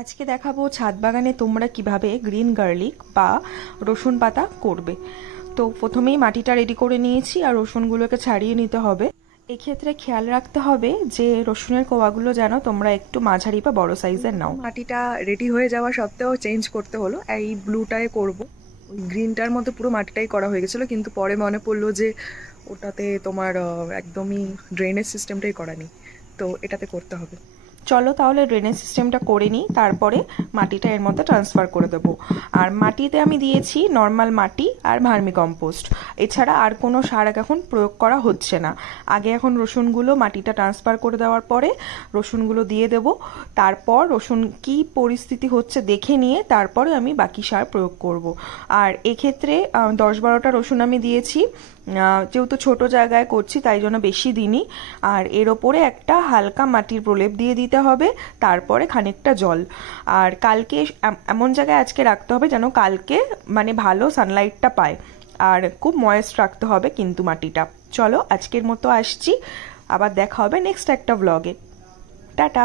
আজকে দেখাবো ছাদ বাগানে তোমরা কিভাবে গ্রিন গার্লিক বা রসুন পাতা করবে। তো প্রথমেই মাটিটা রেডি করে নিয়েছি আর রসুনগুলোকে ছাড়িয়ে নিতে হবে। এক্ষেত্রে খেয়াল রাখতে হবে যে রসুনের কোয়াগুলো যেন তোমরা একটু মাঝারি বা বড় সাইজের নাও। মাটিটা রেডি হয়ে যাওয়া সত্ত্বেও চেঞ্জ করতে হলো, এই ব্লুটায় করব। ওই গ্রিনটার মধ্যে পুরো মাটিটাই করা হয়ে গেছিলো, কিন্তু পরে মনে পড়লো যে ওটাতে তোমার একদমই ড্রেনেজ সিস্টেমটাই করা নেই, তো এটাতে করতে হবে। চলো তাহলে ড্রেনেজ সিস্টেমটা করে নিই, তারপরে মাটিটা এর মধ্যে ট্রান্সফার করে দেবো। আর মাটিতে আমি দিয়েছি নর্মাল মাটি আর ভার্মি কম্পোস্ট, এছাড়া আর কোনো সার এখন প্রয়োগ করা হচ্ছে না। আগে এখন রসুনগুলো মাটিটা ট্রান্সফার করে দেওয়ার পরে রসুনগুলো দিয়ে দেব, তারপর রসুন কি পরিস্থিতি হচ্ছে দেখে নিয়ে তারপরে আমি বাকি সার প্রয়োগ করব। আর এক্ষেত্রে 10-12টা রসুন আমি দিয়েছি, যেহেতু ছোট জায়গায় করছি তাই জন্য বেশি দিনই। আর এর ওপরে একটা হালকা মাটির প্রলেপ দিয়ে দিতে হবে, তারপরে খানিকটা জল। আর কালকে এমন জায়গায় আজকে রাখতে হবে যেন কালকে মানে ভালো সানলাইটটা পায়, আর খুব ময়েস্ট রাখতে হবে কিন্তু মাটিটা। চলো আজকের মতো আসছি, আবার দেখা হবে নেক্সট একটা ব্লগে। টাটা।